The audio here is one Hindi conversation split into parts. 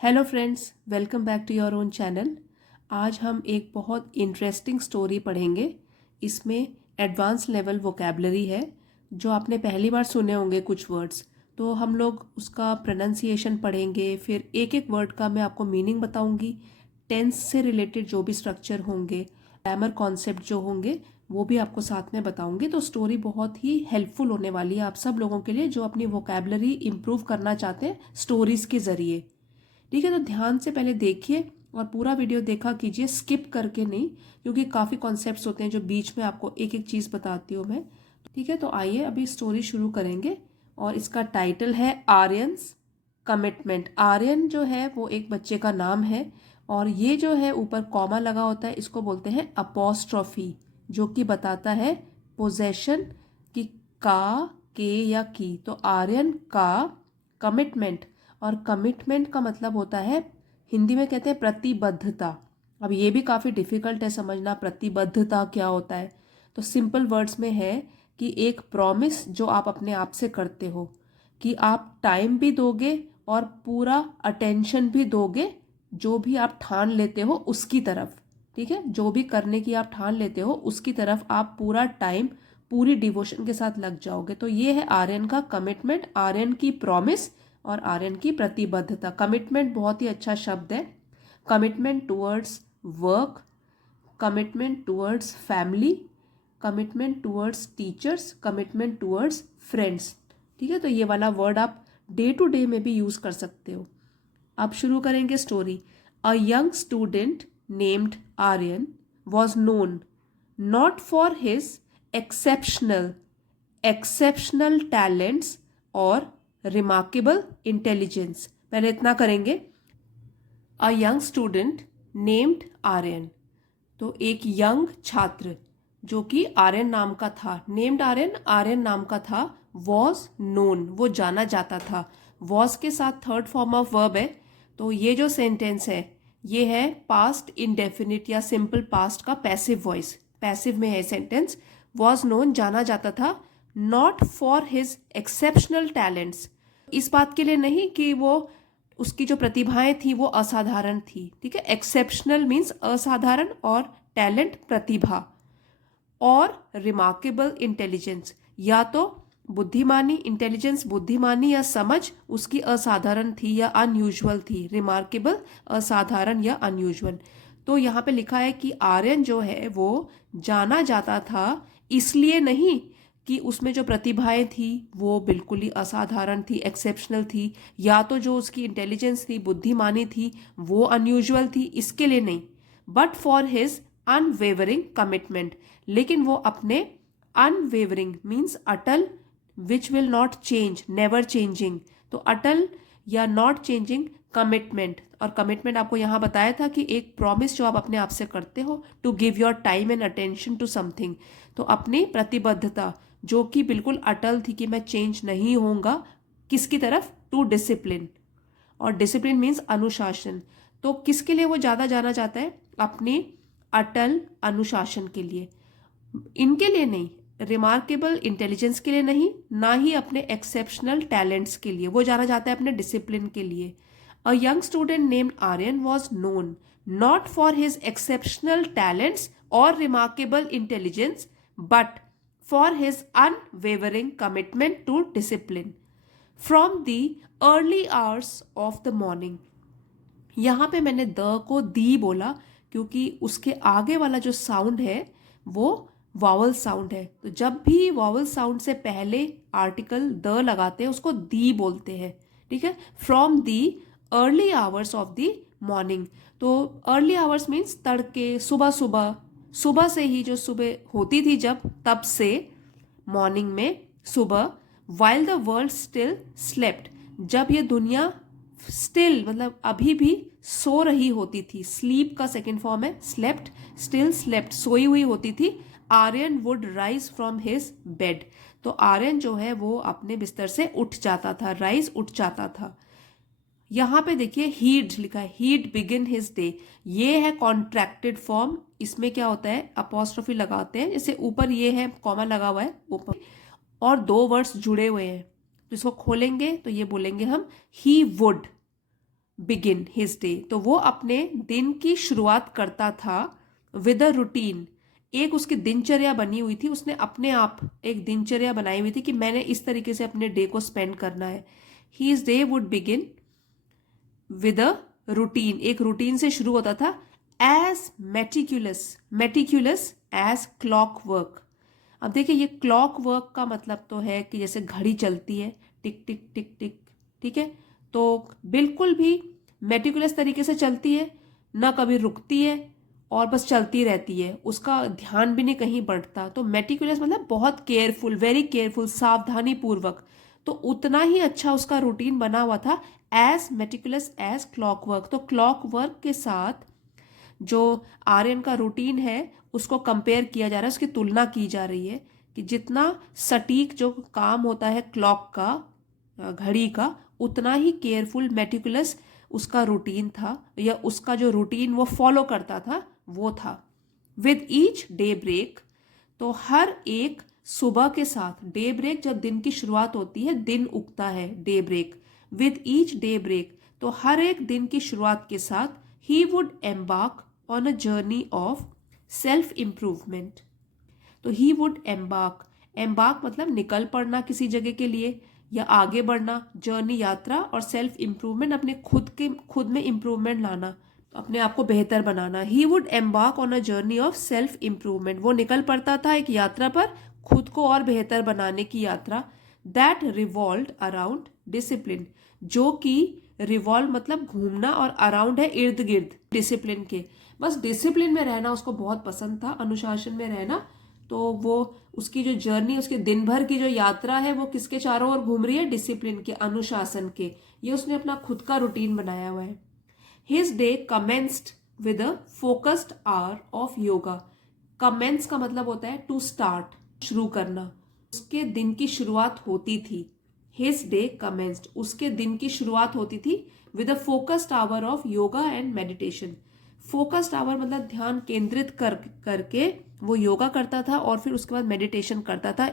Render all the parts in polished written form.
Hello friends, welcome back to your own channel. आज हम एक बहुत इंटरेस्टिंग स्टोरी पढ़ेंगे। इसमें एडवांस लेवल वोकेबलरी है जो आपने पहली बार सुने होंगे कुछ वर्ड्स। तो हम लोग उसका प्रोनाउंसिएशन पढ़ेंगे, फिर एक एक वर्ड का मैं आपको मीनिंग बताऊंगी। टेंस से रिलेटेड जो भी स्ट्रक्चर होंगे, ग्रामर कॉन्सेप्ट जो होंगे वो भी आपको साथ में बताऊंगी। तो स्टोरी बहुत ही हेल्पफुल होने वाली है आप सब लोगों के लिए जो अपनी वोकेबलरी इम्प्रूव करना चाहते हैं स्टोरीज के ज़रिए। ठीक है, तो ध्यान से पहले देखिए और पूरा वीडियो देखा कीजिए, स्किप करके नहीं, क्योंकि काफ़ी कॉन्सेप्ट्स होते हैं जो बीच में आपको एक एक चीज़ बताती हूँ मैं। ठीक है, तो आइए अभी स्टोरी शुरू करेंगे। और इसका टाइटल है आर्यंस कमिटमेंट। आर्यन जो है वो एक बच्चे का नाम है, और ये जो है ऊपर कॉमा लगा होता है इसको बोलते हैं अपोस्ट्रोफी, जो कि बताता है पोजेशन की, का, के या की। तो आर्यन का कमिटमेंट, और कमिटमेंट का मतलब होता है, हिंदी में कहते हैं प्रतिबद्धता। अब ये भी काफ़ी डिफिकल्ट है समझना, प्रतिबद्धता क्या होता है। तो सिंपल वर्ड्स में है कि एक प्रॉमिस जो आप अपने आप से करते हो कि आप टाइम भी दोगे और पूरा अटेंशन भी दोगे जो भी आप ठान लेते हो उसकी तरफ। ठीक है, जो भी करने की आप ठान लेते हो उसकी तरफ आप पूरा टाइम पूरी डिवोशन के साथ लग जाओगे। तो ये है आर्यन का कमिटमेंट, आर्यन की प्रॉमिस और आर्यन की प्रतिबद्धता। कमिटमेंट बहुत ही अच्छा शब्द है। Commitment towards work, commitment towards family, commitment towards teachers, commitment towards friends. ठीक है, तो ये वाला वर्ड आप डे टू डे में भी यूज कर सकते हो। अब शुरू करेंगे story. A young student named Aryan was known not for his exceptional exceptional talents और रिमार्केबल इंटेलिजेंस। पहले इतना करेंगे। A young student named Aryan, तो एक यंग छात्र जो कि आर्यन नाम का था, नेम्ड आर्यन, आर्यन नाम का था। वॉज नोन, वो जाना जाता था। वॉज के साथ थर्ड फॉर्म ऑफ वर्ब है। तो ये जो सेंटेंस है ये है पास्ट इंडेफिनिट या सिंपल पास्ट का पैसिव वॉइस, पैसिव में है सेंटेंस। वॉज नोन, जाना जाता था। Not for his exceptional talents, इस बात के लिए नहीं कि वो, उसकी जो प्रतिभाएं थी वो असाधारण थी। ठीक है, एक्सेप्शनल मीन्स असाधारण और टैलेंट प्रतिभा। और रिमार्केबल इंटेलिजेंस, या तो बुद्धिमानी, इंटेलिजेंस बुद्धिमानी या समझ उसकी असाधारण थी या अनयूजुअल थी। रिमार्केबल असाधारण या अनयूजुअल। तो यहाँ पे लिखा है कि आर्यन जो है वो जाना जाता था, इसलिए नहीं कि उसमें जो प्रतिभाएं थी वो बिल्कुल ही असाधारण थी, एक्सेप्शनल थी, या तो जो उसकी इंटेलिजेंस थी, बुद्धिमानी थी, वो अनयूजुअल थी, इसके लिए नहीं। But for his unwavering commitment, लेकिन वो अपने unwavering means Atal, which will not change, never changing, तो अटल या नॉट चेंजिंग कमिटमेंट। और कमिटमेंट आपको यहाँ बताया था कि एक प्रॉमिस जो आप अपने आप से करते हो, to give your time and attention to something. तो अपनी प्रतिबद्धता जो कि बिल्कुल अटल थी कि मैं चेंज नहीं होऊंगा, किसकी तरफ, टू डिसिप्लिन। और डिसिप्लिन मीन्स अनुशासन। तो किसके लिए वो ज़्यादा जाना जाता है, अपनी अटल अनुशासन के लिए, इनके लिए नहीं। रिमार्केबल इंटेलिजेंस के लिए नहीं, ना ही अपने एक्सेप्शनल टैलेंट्स के लिए, वो जाना जाता है अपने डिसिप्लिन के लिए। A young student named Aryan was known not for his exceptional talents और remarkable intelligence, but for his unwavering commitment to discipline from the early hours of the morning. यहाँ पे मैंने द को दी बोला क्योंकि उसके आगे वाला जो साउंड है वो वावल साउंड है। तो जब भी वावल साउंड से पहले आर्टिकल द लगाते हैं उसको दी बोलते हैं। ठीक है, from the early hours of the morning. तो अर्ली आवर्स मीन्स तड़के, सुबह सुबह, सुबह से ही, जो सुबह होती थी जब, तब से, मॉर्निंग में, सुबह। While the world still slept, जब ये दुनिया स्टिल मतलब अभी भी सो रही होती थी। स्लीप का सेकेंड फॉर्म है स्लेप्ट, स्टिल स्लेप्ट, सोई हुई होती थी। Aryan would rise from his bed, तो आर्यन जो है वो अपने बिस्तर से उठ जाता था, राइज उठ जाता था। यहाँ पे देखिए हीड लिखा है, हीड बिगिन हिज डे, ये है कॉन्ट्रैक्टेड फॉर्म। इसमें क्या होता है, अपोस्ट्रोफी लगाते हैं, जैसे ऊपर ये है कॉमा लगा हुआ है ऊपर, और दो वर्ड्स जुड़े हुए हैं, तो इसको खोलेंगे तो ये बोलेंगे हम he would, begin his day, तो वो अपने दिन की शुरुआत करता था विद अ रूटीन। एक उसकी दिनचर्या बनी हुई थी, उसने अपने आप एक दिनचर्या बनाई हुई थी कि मैंने इस तरीके से अपने डे को स्पेंड करना है। His day would begin with a routine, एक रूटीन से शुरू होता था। As meticulous, meticulous as clock work. अब देखिए ये क्लॉक वर्क का मतलब तो है कि जैसे घड़ी चलती है, टिक टिक टिक टिक, ठीक है, तो बिल्कुल भी मेटिकुलस तरीके से चलती है, ना कभी रुकती है और बस चलती रहती है, उसका ध्यान भी नहीं कहीं बढ़ता। तो मेटिकुलस मतलब बहुत केयरफुल, वेरी केयरफुल, सावधानी पूर्वक। तो उतना ही अच्छा उसका रूटीन बना हुआ था, as meticulous as clock work. तो क्लॉक वर्क के साथ जो आर्यन का रूटीन है उसको कंपेयर किया जा रहा है, उसकी तुलना की जा रही है कि जितना सटीक जो काम होता है क्लॉक का, घड़ी का, उतना ही केयरफुल मेटिकुलस उसका रूटीन था, या उसका जो रूटीन वो फॉलो करता था वो था। विद ईच डे ब्रेक, तो हर एक सुबह के साथ, डे ब्रेक जब दिन की शुरुआत होती है, दिन उगता है, day break. With each day break, तो हर एक दिन की शुरुआत के साथ he would embark on a journey of self improvement. तो ही वुड एम्बार्क, एम्बार्क मतलब निकल पड़ना किसी जगह के लिए या आगे बढ़ना, जर्नी यात्रा, और सेल्फ इम्प्रूवमेंट अपने खुद में इम्प्रूवमेंट लाना, अपने आप को बेहतर बनाना। He would embark on a journey of self improvement, वो निकल पड़ता था एक यात्रा पर, खुद को और बेहतर बनाने की यात्रा। दैट रिवॉल्व अराउंड डिसिप्लिन, जो कि रिवॉल्व मतलब घूमना और अराउंड है इर्द गिर्द डिसिप्लिन के, बस डिसिप्लिन में रहना उसको बहुत पसंद था, अनुशासन में रहना। तो वो उसकी जो जर्नी, उसके दिन भर की जो यात्रा है वो किसके चारों ओर घूम रही है, डिसिप्लिन के, अनुशासन के। ये उसने अपना खुद का रूटीन बनाया हुआ है। His day commenced with a focused hour of yoga. Commence का मतलब होता है टू स्टार्ट, शुरू करना, उसके दिन की शुरुआत होती थी। हिज डे कमेंस्ड, उसके दिन की शुरुआत होती थी with a focused hour of yoga and meditation. Focused hour मतलब ध्यान केंद्रित करके वो योगा करता था और फिर उसके बाद मेडिटेशन करता था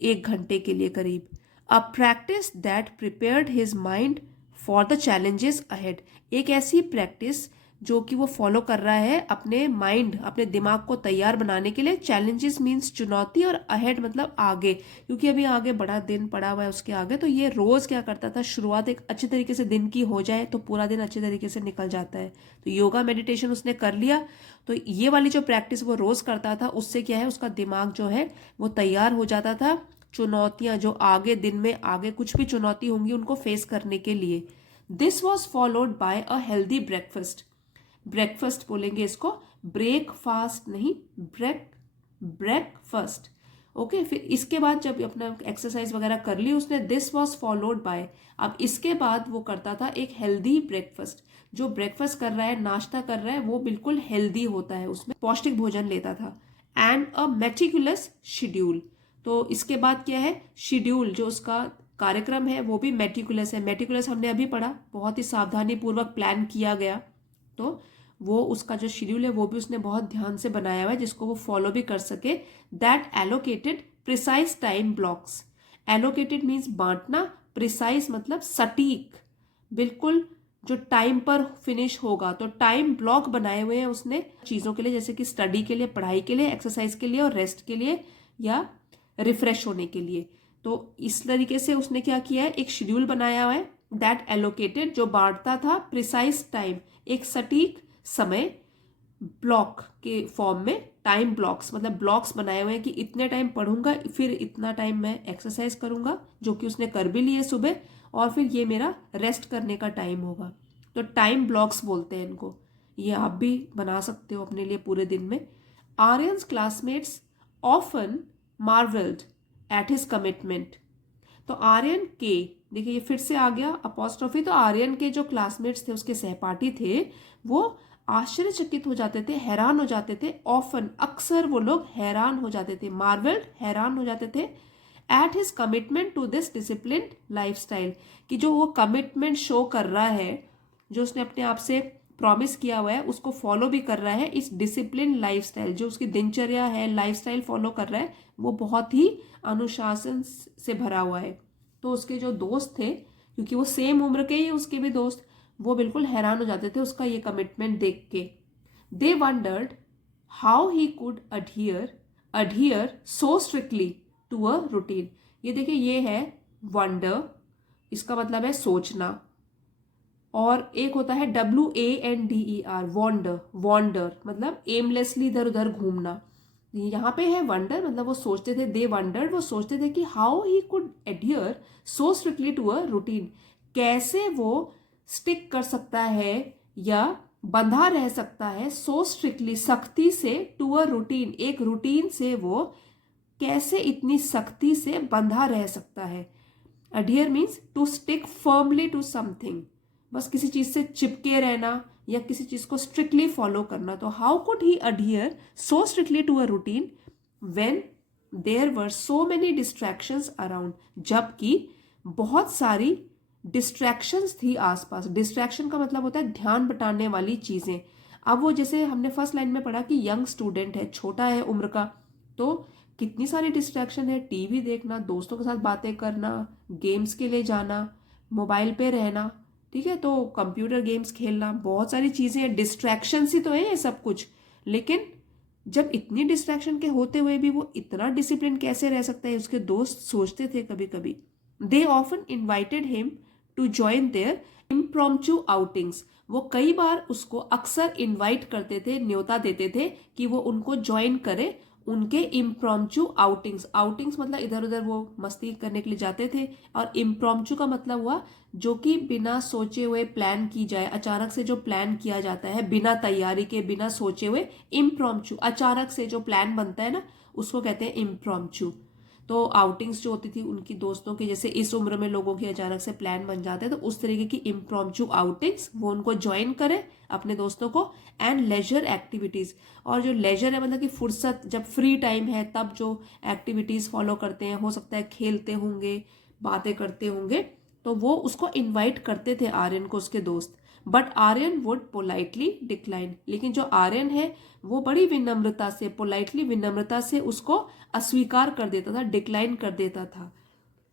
1 घंटे के लिए करीब। A practice that prepared his mind for the challenges ahead, एक ऐसी प्रैक्टिस जो कि वो फॉलो कर रहा है अपने माइंड, अपने दिमाग को तैयार बनाने के लिए। चैलेंजेस मीन्स चुनौती, और अहेड मतलब आगे, क्योंकि अभी आगे बड़ा दिन पड़ा हुआ है उसके आगे। तो ये रोज क्या करता था, शुरुआत एक अच्छे तरीके से दिन की हो जाए तो पूरा दिन अच्छे तरीके से निकल जाता है। तो योगा मेडिटेशन उसने कर लिया, तो ये वाली जो प्रैक्टिस वो रोज करता था उससे क्या है, उसका दिमाग जो है वो तैयार हो जाता था चुनौतियां जो आगे दिन में, आगे कुछ भी चुनौती होंगी उनको फेस करने के लिए। This was followed by a healthy breakfast, breakfast बोलेंगे इसको, ब्रेकफास्ट नहीं, ब्रेकफास्ट। ओके, फिर इसके बाद जब अपना एक्सरसाइज वगैरह कर ली उसने, दिस वॉज फॉलोड बाय, अब इसके बाद वो करता था एक हेल्दी ब्रेकफास्ट। जो ब्रेकफास्ट कर रहा है, नाश्ता कर रहा है, वो बिल्कुल हेल्दी होता है, उसमें पौष्टिक भोजन लेता था। एंड अ मेटिकुलस शेड्यूल, तो इसके बाद क्या है, शेड्यूल जो उसका कार्यक्रम है वो भी मेटिकुलस है। मेटिकुलस हमने अभी पढ़ा, बहुत ही सावधानी पूर्वक प्लान किया गया। तो वो उसका जो शेड्यूल है वो भी उसने बहुत ध्यान से बनाया हुआ है जिसको वो फॉलो भी कर सके। That allocated precise time blocks, allocated means बांटना, प्रिसाइज मतलब सटीक, बिल्कुल जो टाइम पर फिनिश होगा। तो टाइम ब्लॉक बनाए हुए हैं उसने चीज़ों के लिए, जैसे कि स्टडी के लिए, पढ़ाई के लिए, एक्सरसाइज के लिए और रेस्ट के लिए या रिफ्रेश होने के लिए। तो इस तरीके से उसने क्या किया है, एक शेड्यूल बनाया हुआ है। दैट एलोकेटेड जो बांटता था, प्रिसाइज टाइम एक सटीक समय, ब्लॉक के फॉर्म में, टाइम ब्लॉक्स मतलब ब्लॉक्स बनाए हुए हैं कि इतने टाइम पढ़ूंगा, फिर इतना टाइम मैं एक्सरसाइज करूंगा, जो कि उसने कर भी लिए सुबह, और फिर ये मेरा रेस्ट करने का टाइम होगा। तो टाइम ब्लॉक्स बोलते हैं इनको। ये आप भी बना सकते हो अपने लिए पूरे दिन में। Aryan's classmates often marvelled at his commitment, तो आर्यन के, देखिए ये फिर से आ गया अपॉस्ट्रोफी, तो आर्यन के जो क्लासमेट्स थे, उसके सहपाठी थे, वो आश्चर्यचकित हो जाते थे, हैरान हो जाते थे। ऑफन अक्सर वो लोग हैरान हो जाते थे, मार्वेल्ड हैरान हो जाते थे, at his commitment to this discipline lifestyle, कि जो वो कमिटमेंट शो कर रहा है, जो उसने अपने आप से प्रॉमिस किया हुआ है उसको फॉलो भी कर रहा है। इस डिसिप्लिन लाइफस्टाइल जो उसकी दिनचर्या है, लाइफस्टाइल फॉलो कर रहा है, वो बहुत ही अनुशासन से भरा हुआ है। तो उसके जो दोस्त थे, क्योंकि वो सेम उम्र के ही उसके भी दोस्त, वो बिल्कुल हैरान हो जाते थे उसका ये कमिटमेंट देख के। They wondered how he could adhere so strictly to a routine. ये देखिए, ये है वंडर, इसका मतलब है सोचना, और एक होता है WANDER, वॉन्डर, वॉन्डर मतलब एमलेसली इधर उधर घूमना। यहाँ पे है वंडर, मतलब वो सोचते थे, दे वंडर्ड, वो सोचते थे कि how he could adhere so strictly to a routine, कैसे वो स्टिक कर सकता है या बंधा रह सकता है, सो स्ट्रिक्टली सख्ती से, टू अ रूटीन एक रूटीन से वो कैसे इतनी सख्ती से बंधा रह सकता है। Adhere means to stick firmly to something, बस किसी चीज से चिपके रहना या किसी चीज को स्ट्रिक्टली फॉलो करना। तो how could he adhere so strictly to a routine when there were so many distractions around, जबकि बहुत सारी डिस्ट्रैक्शंस थी आसपास। डिस्ट्रैक्शन का मतलब होता है ध्यान बटाने वाली चीजें। अब वो जैसे हमने फर्स्ट लाइन में पढ़ा कि यंग स्टूडेंट है, छोटा है उम्र का, तो कितनी सारी डिस्ट्रैक्शन है, टीवी देखना, दोस्तों के साथ बातें करना, गेम्स के लिए जाना, मोबाइल पे रहना, ठीक है, तो कंप्यूटर गेम्स खेलना, बहुत सारी चीजें हैं, डिस्ट्रैक्शन ही तो है ये सब कुछ। लेकिन जब इतनी डिस्ट्रैक्शन के होते हुए भी वो इतना डिसिप्लिन कैसे रह सकता है, उसके दोस्त सोचते थे कभी कभी। They often invited him to join their impromptu outings, वो कई बार उसको अक्सर इनवाइट करते थे, न्योता देते थे कि वो उनको ज्वाइन करे उनके इम्प्रॉम्प्चू आउटिंग्स। आउटिंग्स मतलब इधर उधर वो मस्ती करने के लिए जाते थे, और इम्प्रॉम्प्चू का मतलब हुआ जो कि बिना सोचे हुए प्लान की जाए, अचानक से जो प्लान किया जाता है बिना तैयारी के, बिना सोचे हुए, इम्प्रॉम्प्चू, अचानक से जो प्लान बनता है ना उसको कहते हैं इम्प्रॉम्प्चू। तो आउटिंग्स जो होती थी उनकी दोस्तों की, जैसे इस उम्र में लोगों की अचानक से प्लान बन जाते हैं, तो उस तरीके की इम्प्रॉम्प्चू आउटिंग्स वो उनको ज्वाइन करे अपने दोस्तों को। एंड लेजर एक्टिविटीज, और जो लेजर है मतलब कि फुर्सत, जब फ्री टाइम है तब जो एक्टिविटीज फॉलो करते हैं, हो सकता है खेलते होंगे, बातें करते होंगे, तो वो उसको इनवाइट करते थे आर्यन को, उसके दोस्त। But Aryan would politely decline, लेकिन जो आर्यन है वो बड़ी विनम्रता से, पोलाइटली विनम्रता से उसको अस्वीकार कर देता था, डिक्लाइन कर देता था।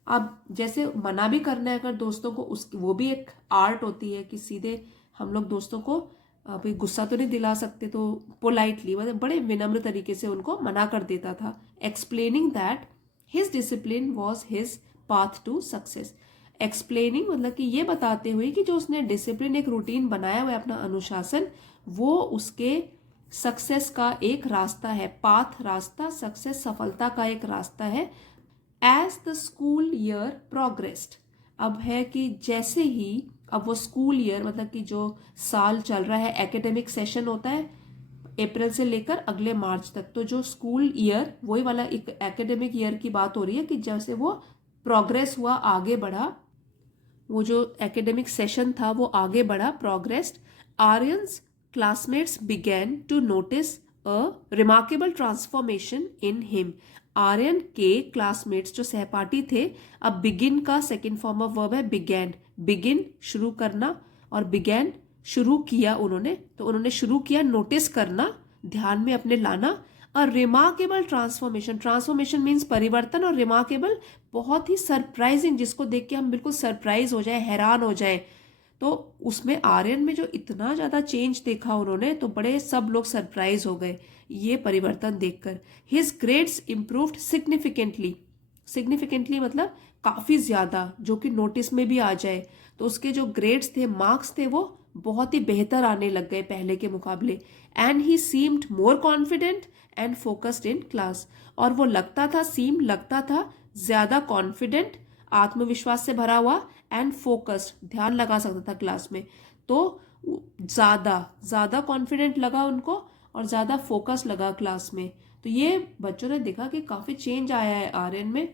अब जैसे मना भी करना है अगर दोस्तों को, उस वो भी एक आर्ट होती है कि सीधे हम लोग दोस्तों को अभी गुस्सा तो नहीं दिला सकते, तो पोलाइटली मतलब बड़े विनम्र तरीके से उनको मना कर देता था। Explaining that his discipline was his path to success, explaining मतलब कि ये बताते हुए कि जो उसने डिसिप्लिन, एक रूटीन बनाया हुआ है अपना अनुशासन, वो उसके सक्सेस का एक रास्ता है। पाथ रास्ता, सक्सेस सफलता का एक रास्ता है। As the school year progressed, अब है कि जैसे ही, अब वो स्कूल ईयर मतलब कि जो साल चल रहा है, एकेडमिक सेशन होता है अप्रैल से लेकर अगले मार्च तक, तो जो स्कूल ईयर वही वाला एक एकेडमिक ईयर की बात हो रही है कि जैसे वो प्रोग्रेस हुआ, आगे बढ़ा, वो जो एकेडमिक सेशन था वो आगे बढ़ा, progressed, Aryan's classmates began to notice a remarkable transformation in him. Aryan के क्लासमेट्स जो सहपाठी थे, अब बिगिन का सेकेंड फॉर्म ऑफ वर्ब है बिगैन, बिगिन शुरू करना, और बिगैन शुरू किया उन्होंने, तो उन्होंने शुरू किया नोटिस करना, ध्यान में अपने लाना। और रिमार्केबल ट्रांसफॉर्मेशन, ट्रांसफॉर्मेशन मीन्स परिवर्तन, और रिमार्केबल बहुत ही सरप्राइजिंग, जिसको देख के हम बिल्कुल सरप्राइज हो जाए, हैरान हो जाए। तो उसमें आर्यन में जो इतना ज्यादा चेंज देखा उन्होंने, तो बड़े सब लोग सरप्राइज हो गए ये परिवर्तन देखकर। His grades improved significantly, significantly मतलब काफी ज्यादा, जो कि नोटिस में भी आ जाए, तो उसके जो ग्रेड्स थे, मार्क्स थे, वो बहुत ही बेहतर आने लग गए पहले के मुकाबले। And he seemed more confident and focused in class, और वो लगता था, सीम लगता था ज्यादा कॉन्फिडेंट, आत्मविश्वास से भरा हुआ, एंड फोकस्ड ध्यान लगा सकता था क्लास में। तो ज्यादा ज्यादा कॉन्फिडेंट लगा उनको और ज्यादा फोकस लगा क्लास में। तो ये बच्चों ने देखा कि काफी चेंज आया है आर्यन में।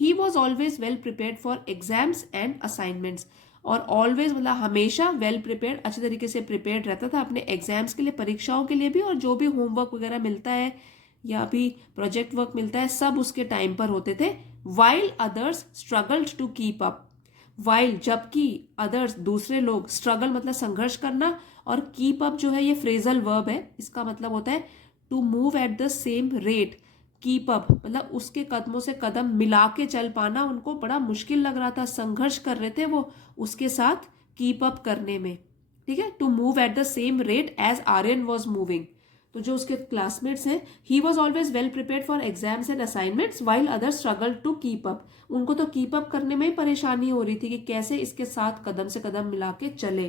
ही was always well prepared for exams and assignments, और ऑलवेज मतलब हमेशा वेल प्रिपेयर्ड, अच्छे तरीके से प्रिपेयर्ड रहता था अपने एग्जाम्स के लिए, परीक्षाओं के लिए भी, और जो भी होमवर्क वगैरह मिलता है या भी प्रोजेक्ट वर्क मिलता है सब उसके टाइम पर होते थे। While others struggled to keep up, while जबकि, अदर्स दूसरे लोग, स्ट्रगल मतलब संघर्ष करना, और कीप अप जो है ये फ्रेजल वर्ब है, इसका मतलब होता है to move at the same rate. Keep up मतलब उसके कदमों से कदम मिला के चल पाना उनको बड़ा मुश्किल लग रहा था, संघर्ष कर रहे थे वो उसके साथ कीप अप करने में। ठीक है, to move at the same rate as Aryan was moving. तो जो उसके क्लासमेट्स हैं, he was always well prepared for exams and assignments while other struggle to keep up. उनको तो कीप अप करने में ही परेशानी हो रही थी कि कैसे इसके साथ कदम से कदम मिला के चले।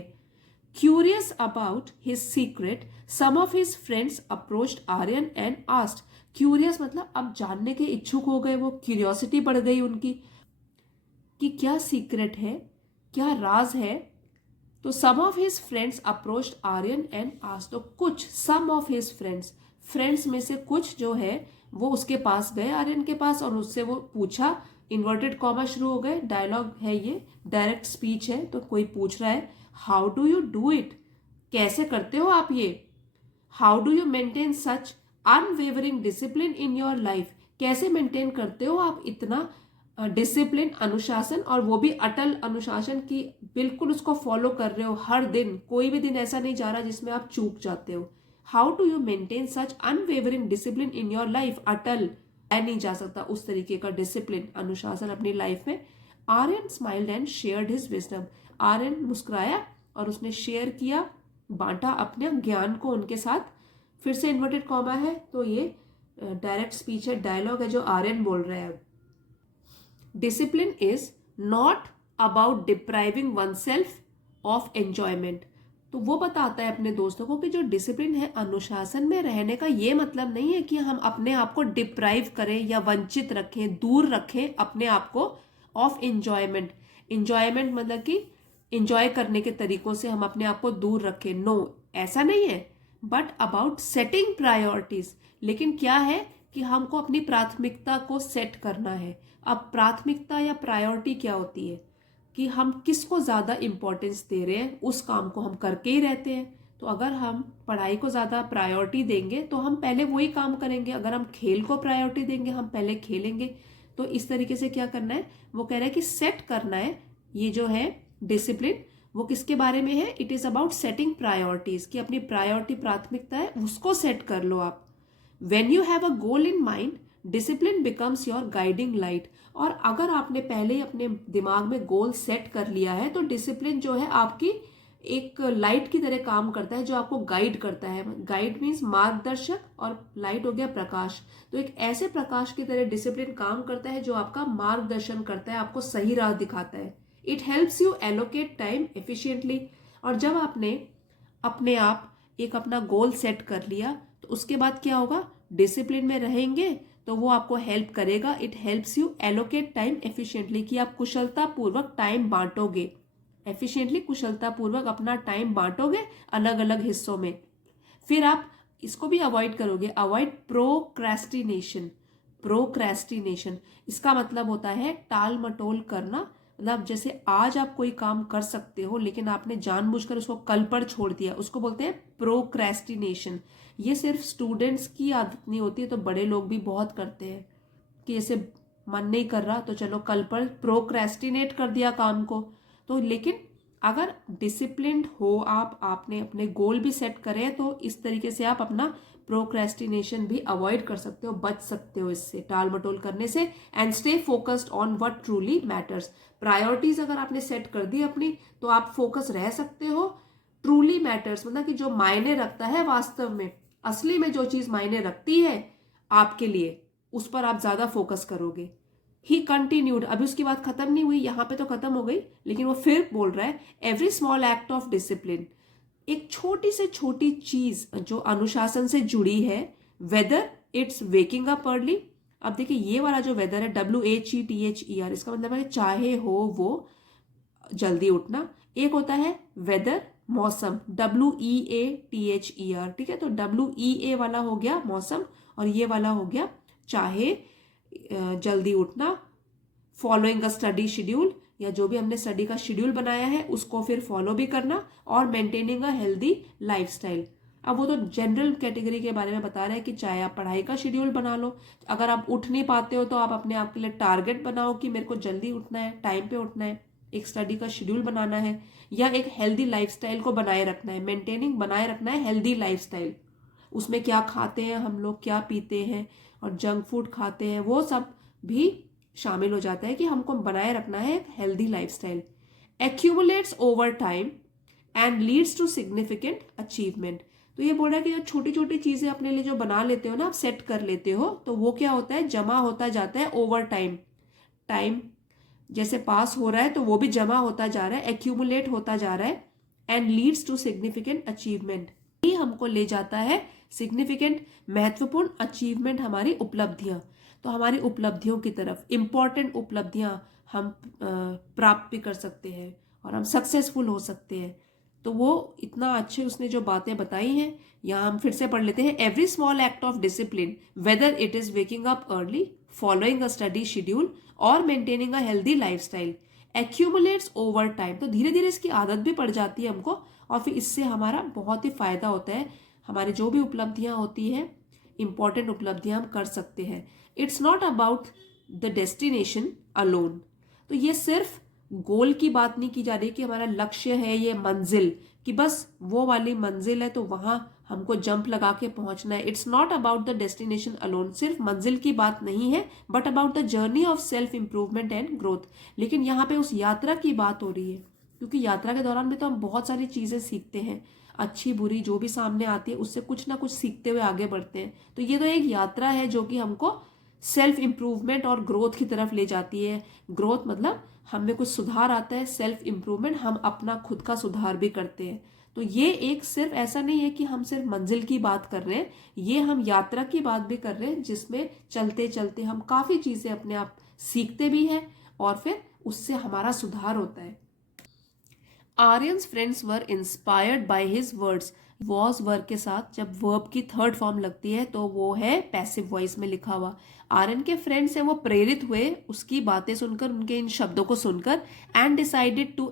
Curious about his secret, some of his friends approached Aryan and asked. Curious मतलब अब जानने के इच्छुक हो गए, वो क्यूरियोसिटी बढ़ गई उनकी कि क्या सीक्रेट है, क्या राज है। तो some of his friends approached Aryan and asked, तो कुछ some of his friends, friends में से कुछ जो है वो उसके पास गए, आर्यन के पास, और उससे वो पूछा। इन्वर्टेड कॉमा शुरू हो गए, डायलॉग है ये, डायरेक्ट स्पीच है, तो कोई पूछ रहा है how do you do it, कैसे करते हो आप ये। How do you maintain such unwavering discipline in your life, कैसे मेंटेन करते हो आप इतना डिसिप्लिन, अनुशासन, और वो भी अटल अनुशासन की बिल्कुल उसको फॉलो कर रहे हो हर दिन, कोई भी दिन ऐसा नहीं जा रहा जिसमें आप चूक जाते हो। How do you maintain such unwavering discipline in your life, अटल नहीं जा सकता उस तरीके का डिसिप्लिन, अनुशासन अपनी लाइफ में। Aryan smiled and shared his wisdom, Aryan मुस्कुराया और उसने शेयर किया, बांटा अपने ज्ञान को उनके साथ। फिर से इन्वर्टेड कॉमा है, तो ये डायरेक्ट स्पीच है, डायलॉग है जो आर्यन बोल रहे हैं। Discipline is not about depriving one self of enjoyment. तो वो बताता है अपने दोस्तों को कि जो डिसिप्लिन है, अनुशासन में रहने का ये मतलब नहीं है कि हम अपने आप को डिप्राइव करें या वंचित रखें, दूर रखें अपने आप को ऑफ एंजॉयमेंट। एंजॉयमेंट मतलब कि एंजॉय करने के तरीकों से हम अपने आप को दूर रखें, नो, ऐसा नहीं है। बट अबाउट सेटिंग प्रायोरिटीज, लेकिन क्या है कि हमको अपनी प्राथमिकता को सेट करना है। अब प्राथमिकता या प्रायोरिटी क्या होती है कि हम किसको ज़्यादा इम्पोर्टेंस दे रहे हैं, उस काम को हम करके ही रहते हैं। तो अगर हम पढ़ाई को ज़्यादा प्रायोरिटी देंगे तो हम पहले वही काम करेंगे, अगर हम खेल को प्रायोरिटी देंगे हम पहले खेलेंगे। तो इस तरीके से क्या करना है, वो कह रहा है कि सेट करना है। ये जो है डिसिप्लिन, वो किसके बारे में है, it is about setting priorities, कि अपनी प्रायोरिटी, प्राथमिकता है, उसको सेट कर लो आप। When you have a goal in mind, discipline becomes your guiding light. और अगर आपने पहले ही अपने दिमाग में गोल सेट कर लिया है तो डिसिप्लिन जो है आपकी एक लाइट की तरह काम करता है, जो आपको गाइड करता है। गाइड मीन्स मार्गदर्शक, और लाइट हो गया प्रकाश। तो एक ऐसे प्रकाश की तरह डिसिप्लिन काम करता है जो आपका मार्गदर्शन करता है, आपको सही राह दिखाता है। It helps U allocate time efficiently. और जब आपने अपने आप एक अपना गोल सेट कर लिया तो उसके बाद क्या होगा, डिसिप्लिन में रहेंगे तो वो आपको हेल्प करेगा। It helps U allocate time efficiently, कि आप कुशलता पूर्वक टाइम बांटोगे, एफिशिएंटली, कुशलता पूर्वक अपना टाइम बांटोगे अलग अलग हिस्सों में। फिर आप इसको भी अवॉइड करोगे, अवॉइड प्रोक्रेस्टिनेशन। प्रोक्रेस्टिनेशन इसका मतलब होता है टाल मटोल करना। मतलब जैसे आज आप कोई काम कर सकते हो लेकिन आपने जानबूझकर उसको कल पर छोड़ दिया, उसको बोलते हैं प्रोक्रेस्टिनेशन। ये सिर्फ स्टूडेंट्स की आदत नहीं होती है, तो बड़े लोग भी बहुत करते हैं कि जैसे मन नहीं कर रहा तो चलो कल पर प्रोक्रेस्टिनेट कर दिया काम को। तो लेकिन अगर डिसिप्लिन्ड हो आप, आपने अपने गोल भी सेट करे, तो इस तरीके से आप अपना प्रोक्रेस्टिनेशन भी अवॉइड कर सकते हो, बच सकते हो इससे, टाल मटोल करने से। And stay focused on what truly matters. Priorities अगर आपने सेट कर दी अपनी, तो आप फोकस रह सकते हो। ट्रूली मैटर्स मतलब कि जो मायने रखता है, वास्तव में असली में जो चीज मायने रखती है आपके लिए, उस पर आप ज्यादा फोकस करोगे। ही कंटिन्यूड, अभी उसकी बात खत्म नहीं हुई, यहाँ पे तो खत्म हो गई, लेकिन वो फिर बोल रहा है every small act of discipline, एक छोटी से छोटी चीज जो अनुशासन से जुड़ी है, whether it's waking up early. अब देखिए ये वाला जो वेदर है, WHETHER, इसका मतलब है चाहे हो वो जल्दी उठना। एक होता है वेदर, मौसम, WEATHER, ठीक है। तो WEA वाला हो गया मौसम, और ये वाला हो गया चाहे जल्दी उठना। फॉलोइंग अ स्टडी शेड्यूल, या जो भी हमने स्टडी का शेड्यूल बनाया है उसको फिर फॉलो भी करना। और मेंटेनिंग अ हेल्दी लाइफस्टाइल, अब वो तो जनरल कैटेगरी के बारे में बता रहे हैं कि चाहे आप पढ़ाई का शेड्यूल बना लो, अगर आप उठ नहीं पाते हो तो आप अपने आप के लिए टारगेट बनाओ कि मेरे को जल्दी उठना है, टाइम पे उठना है, एक स्टडी का शेड्यूल बनाना है, या एक हेल्दी लाइफस्टाइल को बनाए रखना है। मेंटेनिंग, बनाए रखना है हेल्दी लाइफस्टाइल। उसमें क्या खाते हैं हम लोग, क्या पीते हैं, और जंक फूड खाते हैं, वो सब भी शामिल हो जाता है कि हमको बनाए रखना है एक healthy lifestyle. Accumulates over time, and leads to significant achievement. तो ये बोल रहा है कि जो छोटी छोटी चीजें अपने लिए जो बना लेते हो ना, आप सेट कर लेते हो, तो वो क्या होता है, जमा होता जाता है ओवर टाइम। टाइम जैसे पास हो रहा है तो वो भी जमा होता जा रहा है, एक्यूमुलेट होता जा रहा है, and leads to significant achievement. ये हमको ले जाता है सिग्निफिकेंट, महत्वपूर्ण अचीवमेंट, हमारी उपलब्धियां। तो हमारी उपलब्धियों की तरफ, इंपॉर्टेंट उपलब्धियां हम प्राप्त भी कर सकते हैं और हम सक्सेसफुल हो सकते हैं। तो वो इतना अच्छे उसने जो बातें बताई हैं, यहाँ हम फिर से पढ़ लेते हैं। Every small act of discipline, whether it is waking up early, following a study schedule और maintaining a healthy lifestyle, accumulates over time. तो धीरे धीरे इसकी आदत भी पड़ जाती है हमको, और फिर इससे हमारा बहुत ही फायदा होता है। हमारी जो भी उपलब्धियां होती हैं, इंपॉर्टेंट उपलब्धियां हम कर सकते हैं। It's not about the destination alone. तो ये सिर्फ गोल की बात नहीं की जा रही कि हमारा लक्ष्य है ये मंजिल, कि बस वो वाली मंजिल है तो वहां हमको जंप लगा के पहुंचना है। It's not about the destination alone, सिर्फ मंजिल की बात नहीं है, but about the journey of self improvement and growth. लेकिन यहाँ पे उस यात्रा की बात हो रही है, क्योंकि यात्रा के दौरान भी तो हम बहुत सारी चीजें सीखते हैं, अच्छी बुरी जो भी सामने आती है उससे कुछ ना कुछ सीखते हुए आगे बढ़ते हैं। तो ये तो एक यात्रा है जो कि हमको सेल्फ इंप्रूवमेंट और ग्रोथ की तरफ ले जाती है। ग्रोथ मतलब हम में कुछ सुधार आता है, सेल्फ इंप्रूवमेंट हम अपना खुद का सुधार भी करते हैं। तो ये एक सिर्फ ऐसा नहीं है कि हम सिर्फ मंजिल की बात कर रहे हैं, ये हम यात्रा की बात भी कर रहे हैं, जिसमें चलते चलते हम काफी चीजें अपने आप सीखते भी हैं और फिर उससे हमारा सुधार होता है। Aryans friends were inspired by his words. Was verb के साथ जब वर्ब की थर्ड फॉर्म लगती है तो वो है पैसिव वॉइस में लिखा हुआ। आर्यन के फ्रेंड्स हैं वो प्रेरित हुए उसकी बातें सुनकर, उनके इन शब्दों को सुनकर, and decided to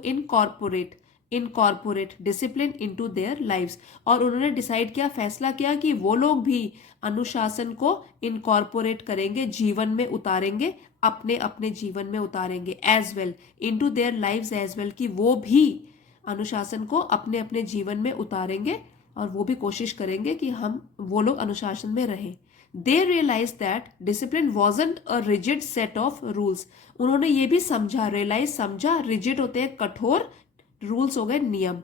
incorporate discipline into their lives. और उन्होंने डिसाइड किया, फैसला किया कि वो लोग भी अनुशासन को इनकॉर्पोरेट करेंगे, जीवन में उतारेंगे, अपने अपने जीवन में उतारेंगे, as well into their lives as well, कि वो भी अनुशासन को अपने अपने जीवन में उतारेंगे और वो भी कोशिश करेंगे कि वो लोग अनुशासन में रहें। They realise that discipline wasn't a rigid set of rules. उन्होंने ये भी समझा, रियलाइज समझा, रिजिड होते हैं कठोर, रूल्स हो गए नियम।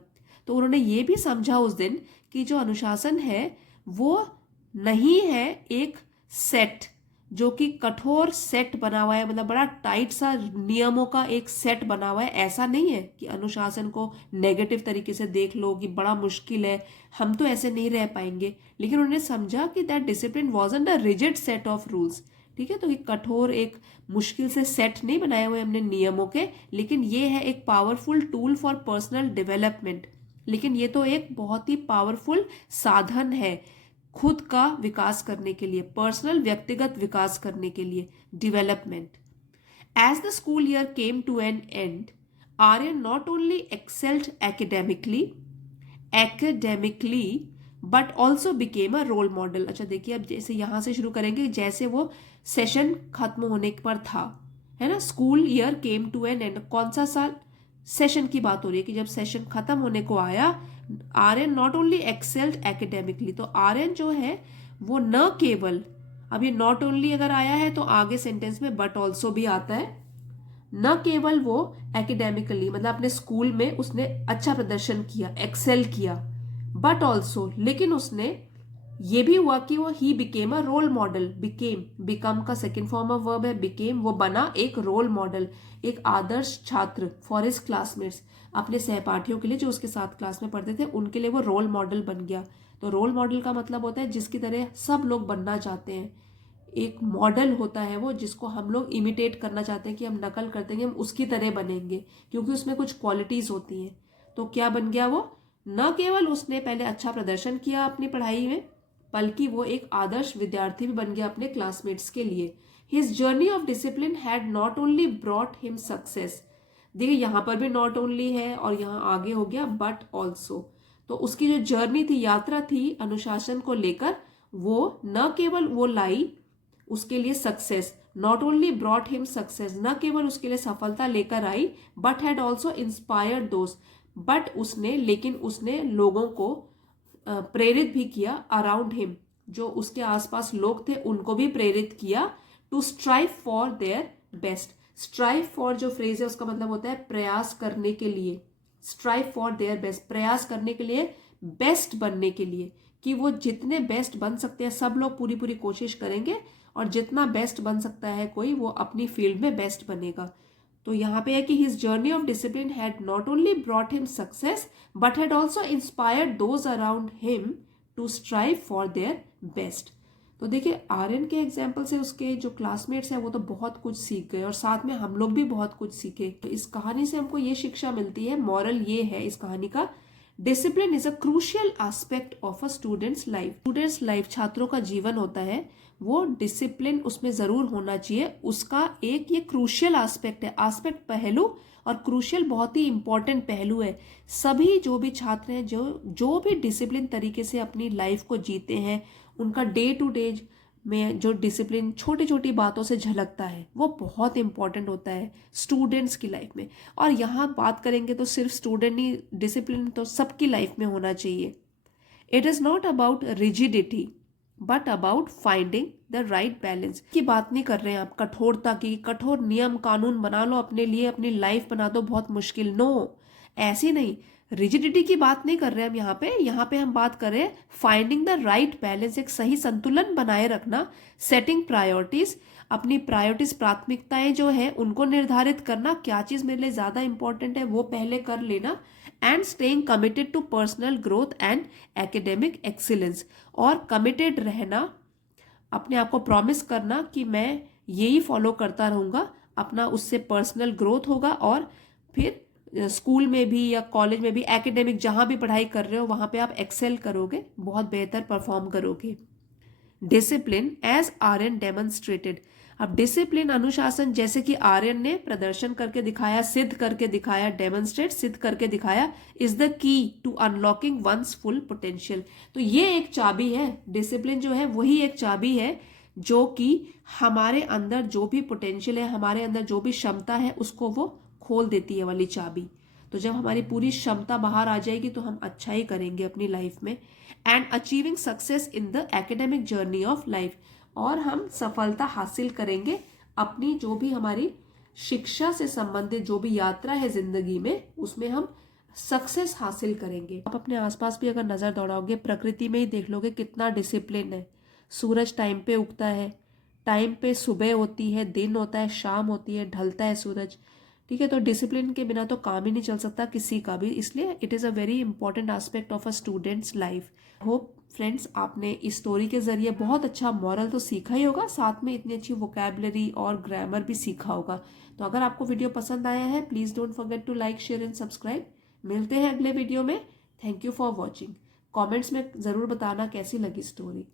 तो उन्होंने ये भी समझा उस दिन कि जो अनुशासन है वो नहीं है एक सेट, जो कि कठोर सेट बना हुआ है, मतलब बड़ा टाइट सा नियमों का एक सेट बना हुआ है। ऐसा नहीं है कि अनुशासन को नेगेटिव तरीके से देख लो कि बड़ा मुश्किल है, हम तो ऐसे नहीं रह पाएंगे। लेकिन उन्होंने समझा कि that discipline wasn't a rigid set of rules. ठीक है, तो एक कठोर, एक मुश्किल से सेट नहीं बनाए हुए हमने नियमों के, लेकिन ये है एक powerful tool for personal development. लेकिन ये तो एक बहुत ही पावरफुल साधन है खुद का विकास करने के लिए, पर्सनल व्यक्तिगत विकास करने के लिए, development. As the school year came to an end, Aryan not only excelled academically but also became a role model. अच्छा देखिए, अब जैसे यहां से शुरू करेंगे, जैसे वो सेशन खत्म होने पर था, है ना, school year came to an end, कौन सा साल, सेशन की बात हो रही है कि जब सेशन खत्म होने को आया, Aryan not only excelled academically. तो आर्यन जो है वो न केवल, अब ये नॉट ओनली अगर आया है तो आगे सेंटेंस में बट ऑल्सो भी आता है, न केवल वो एकेडेमिकली मतलब अपने स्कूल में उसने अच्छा प्रदर्शन किया, एक्सेल किया, बट ऑल्सो, लेकिन उसने ये भी हुआ कि वो ही became a role model. Become का सेकेंड फॉर्म ऑफ वर्ब है, बिकेम, वो बना एक रोल मॉडल, एक आदर्श छात्र फॉर हिज क्लासमेट्स, अपने सहपाठियों के लिए जो उसके साथ क्लास में पढ़ते थे उनके लिए वो रोल मॉडल बन गया। तो रोल मॉडल का मतलब होता है जिसकी तरह सब लोग बनना चाहते हैं, एक मॉडल होता है वो जिसको हम लोग इमिटेट करना चाहते हैं कि हम नकल करते हैं, हम उसकी तरह बनेंगे, क्योंकि उसमें कुछ क्वालिटीज होती हैं। तो क्या बन गया वो, न केवल उसने पहले अच्छा प्रदर्शन किया अपनी पढ़ाई में, बल्कि वो एक आदर्श विद्यार्थी भी बन गया अपने क्लासमेट्स के लिए। His journey of discipline had not only brought him success, देखिए यहाँ पर भी नॉट ओनली है और यहाँ आगे हो गया बट ऑल्सो। तो उसकी जो जर्नी थी, यात्रा थी अनुशासन को लेकर, वो न केवल वो लाई उसके लिए success, not only brought him success, न केवल उसके लिए सफलता लेकर आई, बट हैड ऑल्सो इंस्पायर्ड दोस्त, बट उसने, लेकिन उसने लोगों को प्रेरित भी किया, अराउंड हिम, जो उसके आसपास लोग थे उनको भी प्रेरित किया, to strive for their best. Strive for जो फ्रेज है उसका मतलब होता है प्रयास करने के लिए, स्ट्राइव फॉर देयर बेस्ट, प्रयास करने के लिए, बेस्ट बनने के लिए, कि वो जितने बेस्ट बन सकते हैं सब लोग पूरी पूरी कोशिश करेंगे और जितना बेस्ट बन सकता है कोई वो अपनी फील्ड में बेस्ट बनेगा। तो यहाँ पे है कि his journey of discipline had not only brought him success but had also inspired those around him to strive for their best. तो देखिए आर्यन के एग्जाम्पल से उसके जो क्लासमेट्स हैं वो तो बहुत कुछ सीख गए और साथ में हम लोग भी बहुत कुछ सीखे। इस कहानी से हमको ये शिक्षा मिलती है, मॉरल ये है इस कहानी का, discipline is a crucial aspect of a students life. Students life, छात्रों का जीवन होता है, वो डिसिप्लिन उसमें जरूर होना चाहिए। उसका एक ये क्रूशियल एस्पेक्ट है, एस्पेक्ट पहलू, और क्रूशियल बहुत ही इंपॉर्टेंट पहलू है। सभी जो भी छात्र हैं जो भी डिसिप्लिन तरीके से अपनी लाइफ को जीते हैं, उनका डे टू डे में जो डिसिप्लिन छोटी छोटी बातों से झलकता है वो बहुत इंपॉर्टेंट होता है स्टूडेंट्स की लाइफ में। और यहाँ बात करेंगे तो सिर्फ स्टूडेंट ही, डिसिप्लिन तो सबकी लाइफ में होना चाहिए। It is not about rigidity but about finding the right balance की बात नहीं कर रहे हैं आप कठोरता की, कठोर नियम कानून बना लो अपने लिए, अपनी लाइफ बना दो बहुत मुश्किल, नो, ऐसी नहीं। रिजिडिटी की बात नहीं कर रहे हैं हम यहाँ पे हम बात कर रहे हैं फाइंडिंग द राइट बैलेंस, एक सही संतुलन बनाए रखना, सेटिंग प्रायोरिटीज, अपनी प्रायोरिटीज प्राथमिकताएं जो है उनको निर्धारित करना, क्या चीज मेरे लिए ज्यादा इंपॉर्टेंट है वो पहले कर लेना, and staying committed to personal growth and academic excellence, और कमिटेड रहना, अपने आप को प्रॉमिस करना कि मैं यही फॉलो करता रहूंगा, अपना उससे पर्सनल ग्रोथ होगा और फिर स्कूल में भी या कॉलेज में भी, एकेडमिक जहां भी पढ़ाई कर रहे हो वहां पे आप एक्सेल करोगे, बहुत बेहतर परफॉर्म करोगे। डिसिप्लिन एज आर्यन डेमोन्स्ट्रेटेड, अब डिसिप्लिन अनुशासन जैसे कि आर्यन ने प्रदर्शन करके दिखाया, सिद्ध करके दिखाया, डेमोन्स्ट्रेट सिद्ध करके दिखाया, is the key to unlocking one's full potential. तो ये एक चाबी है, डिसिप्लिन जो है वही एक चाबी है जो कि हमारे अंदर जो भी पोटेंशियल है, हमारे अंदर जो भी क्षमता है उसको वो खोल देती है वाली चाबी। तो जब हमारी पूरी क्षमता बाहर आ जाएगी तो हम अच्छा ही करेंगे अपनी लाइफ में। And achieving success in the academic journey of life, और हम सफलता हासिल करेंगे अपनी जो भी हमारी शिक्षा से संबंधित जो भी यात्रा है जिंदगी में, उसमें हम सक्सेस हासिल करेंगे। आप अपने आसपास भी अगर नजर दौड़ाओगे, प्रकृति में ही देख लोगे कितना डिसिप्लिन है। सूरज टाइम पे उगता है, टाइम पे सुबह होती है, दिन होता है, शाम होती है, ढलता है सूरज, ठीक है। तो डिसिप्लिन के बिना तो काम ही नहीं चल सकता किसी का भी, इसलिए it is a very important aspect of a students life. Hope friends आपने इस स्टोरी के जरिए बहुत अच्छा मॉरल तो सीखा ही होगा, साथ में इतनी अच्छी वोकैबुलरी और ग्रामर भी सीखा होगा। तो अगर आपको वीडियो पसंद आया है please don't forget to like, share and subscribe. मिलते हैं अगले वीडियो में। Thank you for watching. Comments में ज़रूर बताना कैसी लगी स्टोरी।